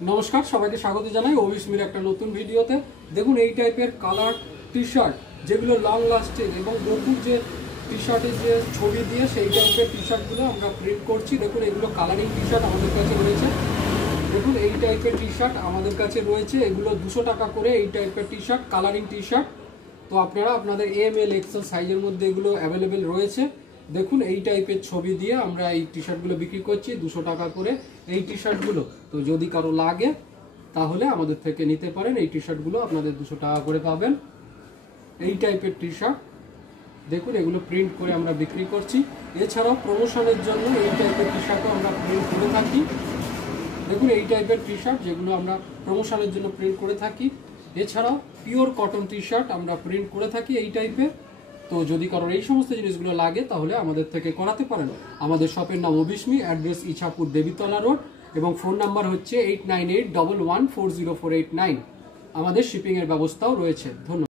নমস্কার, সবাইকে স্বাগত জানাই ওবিসমির একটা নতুন ভিডিওতে। দেখুন এই টাইপের কালার টি শার্ট যেগুলো লং লাস্টিং এবং নতুন যে টি শার্টের যে ছবি দিয়ে সেই টাইপের টি শার্টগুলো আমরা প্রিন্ট করছি। দেখুন এগুলো কালারিং টি শার্ট আমাদের কাছে রয়েছে। দেখুন এই টাইপের টি শার্ট আমাদের কাছে রয়েছে, এগুলো 200 টাকা করে এই টাইপের T shirt, colouring T shirt. তো আপনারা আপনাদের এম এল এক্সেল সাইজের মধ্যে এগুলো অ্যাভেলেবেল রয়েছে। দেখুন এই টাইপের ছবি দিয়ে আমরা এই টি শার্টগুলো বিক্রি করছি 200 টাকা করে এই টি শার্টগুলো। তো যদি কারো লাগে তাহলে আমাদের থেকে নিতে পারেন। এই টি শার্টগুলো আপনাদের 200 টাকা করে পাবেন। এই টাইপের টি শার্ট দেখুন এগুলো প্রিন্ট করে আমরা বিক্রি করছি। এছাড়াও প্রমোশনের জন্য এই টাইপের টি শার্টও আমরা প্রিন্ট করে থাকি। দেখুন এই টাইপের টি শার্ট যেগুলো আমরা প্রমোশনের জন্য প্রিন্ট করে থাকি। এছাড়াও পিওর কটন টি শার্ট আমরা প্রিন্ট করে থাকি এই টাইপের। তো যদি কারোর এই সমস্ত জিনিসগুলো লাগে তাহলে আমাদের থেকে করাতে পারেন। আমাদের শপের নাম ওবিসমি, অ্যাড্রেস ইছাপুর দেবীতলা রোড এবং ফোন নাম্বার হচ্ছে 8981140489। আমাদের শিপিংয়ের ব্যবস্থাও রয়েছে। ধন্যবাদ।